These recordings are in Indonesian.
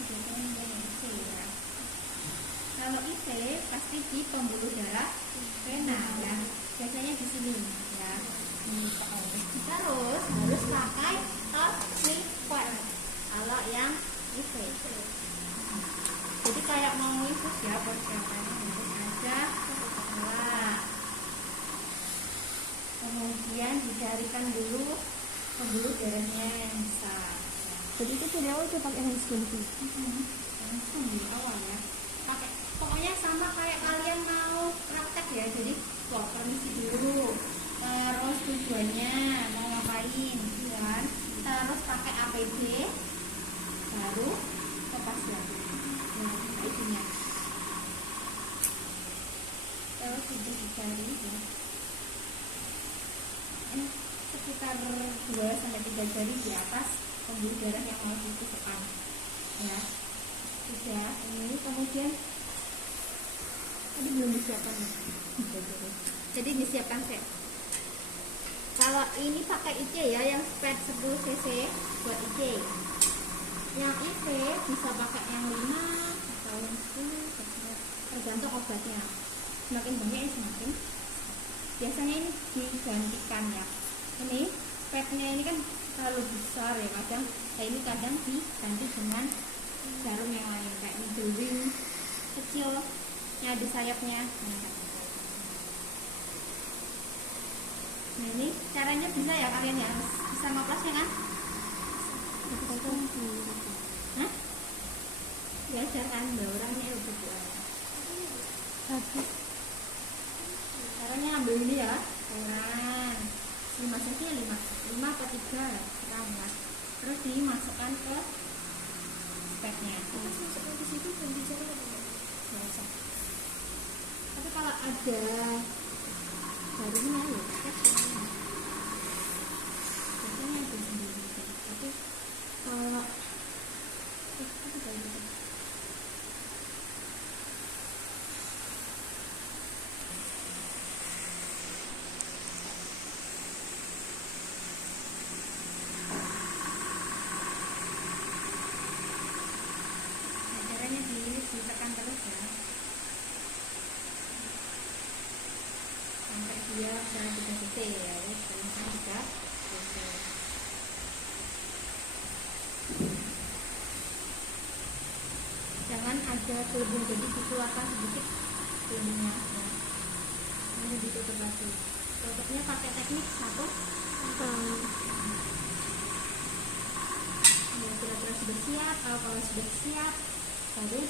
biasanya yang IC ya. Kalau IC pasti di pembuluh darah vena ya, biasanya di sini ya. Terus harus pakai tourniquet kalau yang IC. Jadi kayak mau infus ya, persiapannya infus aja. Nah, kemudian dicarikan dulu pembuluh darahnya yang besar. Jadi itu dari awal coba pakai hand squeezing. Langsung di awal ya. Pakai pokoknya sama kayak kalian mau praktek ya. Jadi permisi dulu. Terus tujuannya mau ngapain kan? Terus pakai APD baru lepas lagi. Nah, itunya. Terus sudah dicari ya. Ini sekitar 2-3 jari di atas pembuluh darah yang mau ditusukkan ya. Sudah ini, kemudian Tadi belum disiapkan ya. jadi disiapkan set. Kalau ini pakai IC ya, yang sped 10 cc buat IC. Yang IC bisa pakai yang 5 atau yang 10, tergantung obatnya. Semakin banyak ya semakin. Biasanya ini digantikan ya. Ini spednya ini kan terlalu besar ya, kadang ini kadang diganti dengan jarum yang lain kayak needle wing kecilnya di sayapnya. Nah ini caranya bisa ya kalian ya, bisa ngoplasnya kan? Hah? Belajar kan, orangnya udah buat. Caranya ambil ini ya, kurang 5 cm ya 5 atau 3 kurang ya. Terus dimasukkan ke speknya. Masukkan ke situ dan bicara Biasa. Tapi kalau ada jarumnya ya biasanya ada sendiri. Tapi kalau caranya ditekan terus ya sampai dia jangan 3 cc ya, jangan 3 cc. Jangan ada gelembung, jadi dikeluarkan sedikit gelembungnya ya. Ini ditutup lagi. Tutupnya pakai teknik 1 ya, kira-kira sudah siap. Kalau sudah siap baru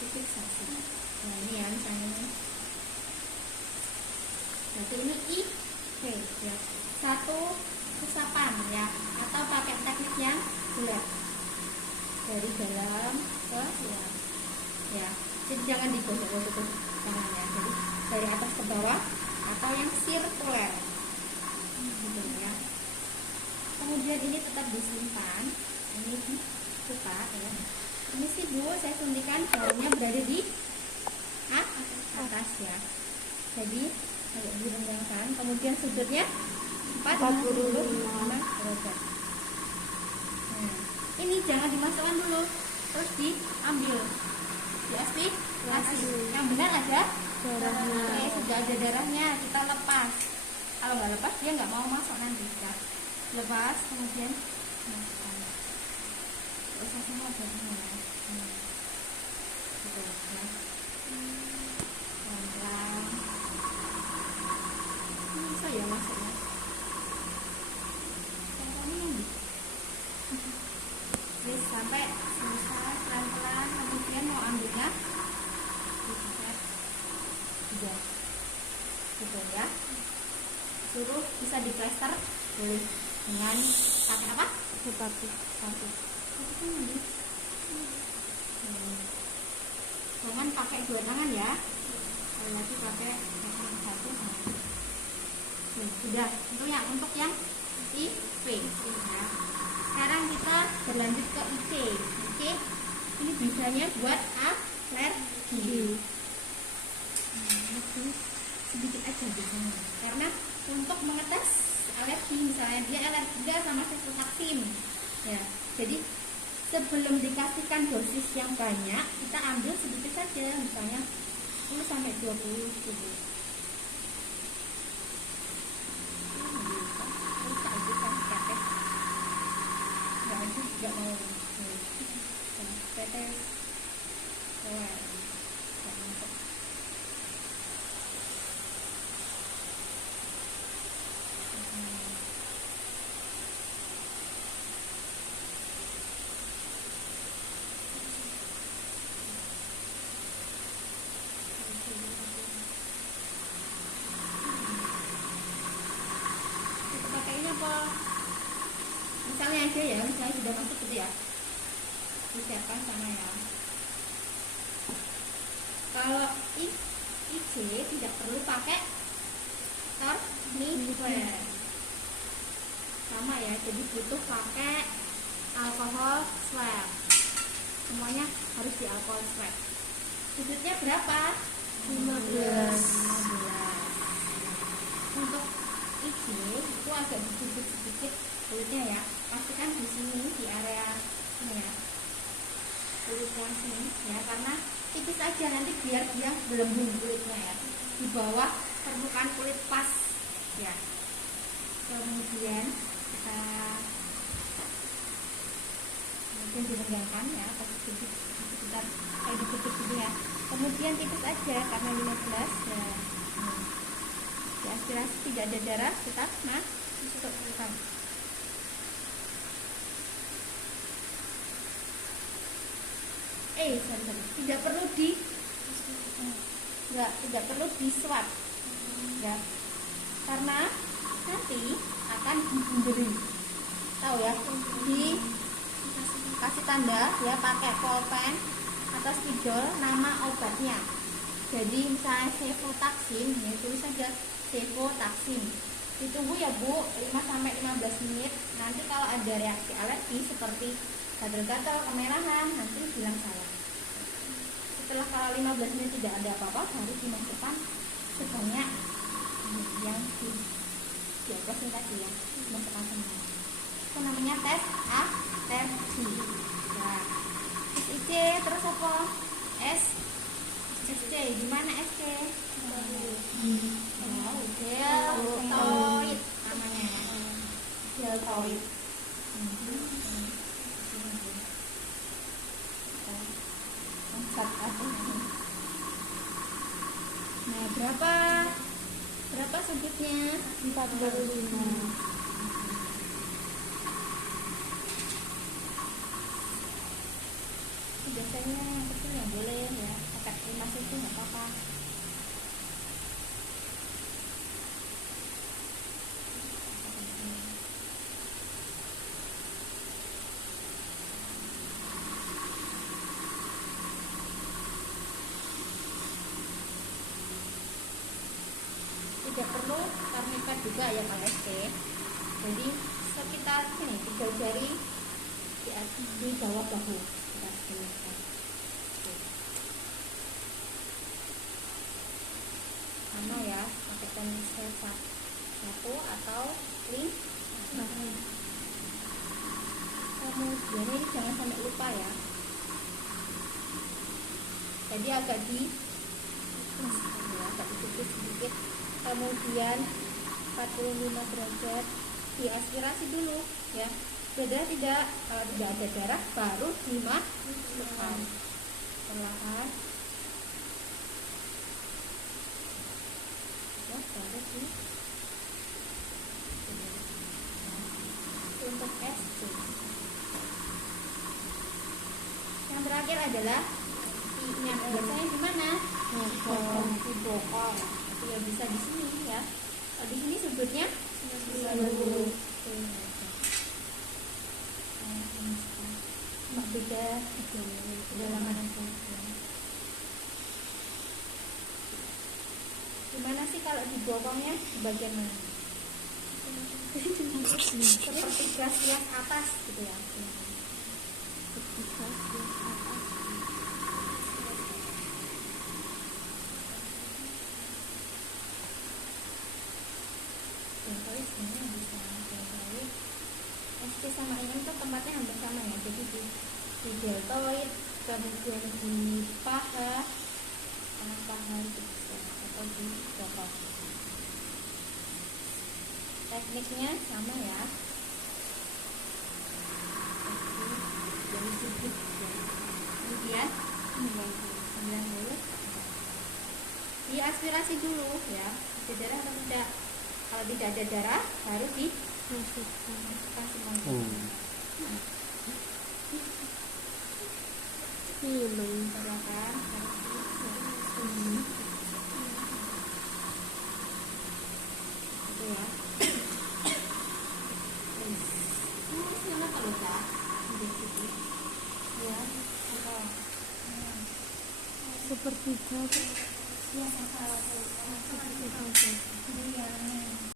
fiksasi. Nah ini ya misalnya ini. Berarti ini I oke ya, 1 susapan ya, atau pakai teknik yang bulat dari dalam ke luar ya. Jadi jangan digosok-gosok tangannya, jadi dari atas ke bawah atau yang sirkuler gitu ya. Kemudian ini tetap disimpan, ini dibuka ya. Ini sih Bu, saya suntikan jarumnya berada di atas ya. Jadi agak direndahkan, kemudian sudutnya 45 derajat. Nah, ini jangan dimasukkan dulu, terus diambil, diaspirasi. Yang benar ada darahnya. Oke, sudah ada darahnya, kita lepas. Kalau nggak lepas dia nggak mau masuk nanti. Kita lepas, kemudian masukkan. Prosesnya darahnya. Gitu ya. Pelan-pelan. Ini bisa ya masuknya. Terus sampai selesai pelan-pelan, kemudian mau ambilnya sudah gitu ya. Suruh bisa diplester boleh dengan pakai apa? Sepatu. Jangan pakai 2 tangan ya, kalau lagi pakai 1. Sudah untuk yang IP ya. Sekarang kita berlanjut ke IC. Oke, ini bisanya buat alergi. Sedikit aja biasanya, karena untuk mengetes alergi, misalnya dia alergi sama sifovaksin ya, Jadi sebelum dikasihkan dosis yang banyak, kita ambil sedikit saja, misalnya 10 sampai 20 gitu. Nggak mau tetes kita pakainya apa? Misalnya aja ya, misalnya sudah masuk gitu ya, disiapkan sana ya. Kalau IC tidak perlu pakai thermoflash, sama ya, jadi butuh pakai alkohol swab. Semuanya harus di alkohol swab. Sudutnya berapa? 15. Untuk IC itu agak disudut sedikit kulitnya ya, pastikan di sini di area ini ya, kulit yang sini ya, karena tipis aja nanti biar dia belembung kulitnya ya, di bawah permukaan kulit pas ya. Kemudian kita mungkin direnggangkan ya, kasih sekitar kayak dikit gitu ya. Kemudian tipis aja karena 15 ya. Aspirasi tidak ada darah, kita masukkan. Tidak perlu tidak perlu di swab ya, karena nanti akan diberi, tahu ya, dikasih tanda ya, pakai pulpen atau spidol nama obatnya. Jadi misalnya cefotaxim, ya tulis saja cefotaxim. Ditunggu ya Bu, 5-15 menit. Nanti kalau ada reaksi alergi seperti gatal-gatal, kemerahan, nanti bilang saya. Setelah kalau 15 menit tidak ada apa-apa, baru dimasukkan sebanyak yang dioplosin tadi ya, dimasukkan semua. Itu namanya tes alergi. Nah, tes IC terus apa? SC, gimana SC? Deltoid namanya ya. Deltoid. Nah, berapa sudutnya? 45. Biasanya yang kecil yang boleh ya, pakai 5 cm nggak apa-apa. Tidak perlu karmipet juga ya Pak ST. Jadi sekitar sini 3 jari di bawah bahu kita gunakan. Sama ya, pakai pensel 1 atau 5. Kemudian ini jangan sampai lupa ya. Jadi agak ditutup sedikit. Kemudian 45 derajat diaspirasi dulu ya. Darah tidak, kalau tidak ada darah baru dimasukkan perlahan ya, baru di untuk SC. Yang terakhir adalah biasanya di mana? Di bokong. Itu ya bisa di sini ya. Kalau di sini sudutnya 90. Beda kedalaman gimana sih kalau di bokongnya di bagian mana? Seperti garis atas gitu ya. SC sama IM tuh tempatnya hampir sama ya, jadi di deltoid, kemudian di paha itu bisa, atau di bokong. Tekniknya sama ya, dari sudut ya. Kemudian 90 diaspirasi dulu ya, ada darah atau tidak. Kalau tidak ada darah baru dimasukkan semuanya. Silakan itu ya. Mana kalau tak di situ ya, atau seperti itu. ya, seperti itu.